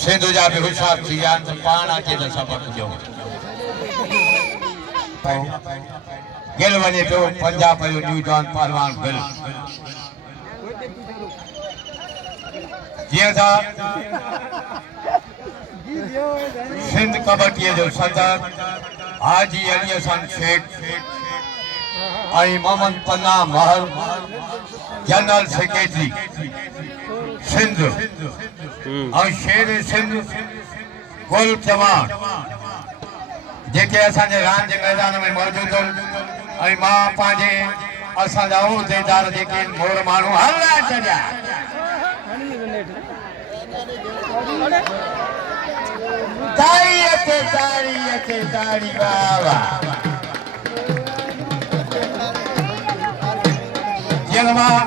सिंध जा भी होशियार थी विया आहिनि त पाण अचे त सबक ॾियो गिल वञे पियो पंजाब जो न्यूजॉन पहलवान गिल जीअं त सिंध कबड्डीअ जो सदर हाजी अली हसन शेख ऐं मोहम्मद पन्ना महल जनरल सेक्रेटरी सिंध और शेर सिंध गुल चवान जेके असांजे रांदि जे मैदान में मौजूद आहिनि मां पंहिंजे असांजा उहिदेदार जेके मोर माण्हू हलाए छॾिया ताड़ी वाह वाह जीअं मां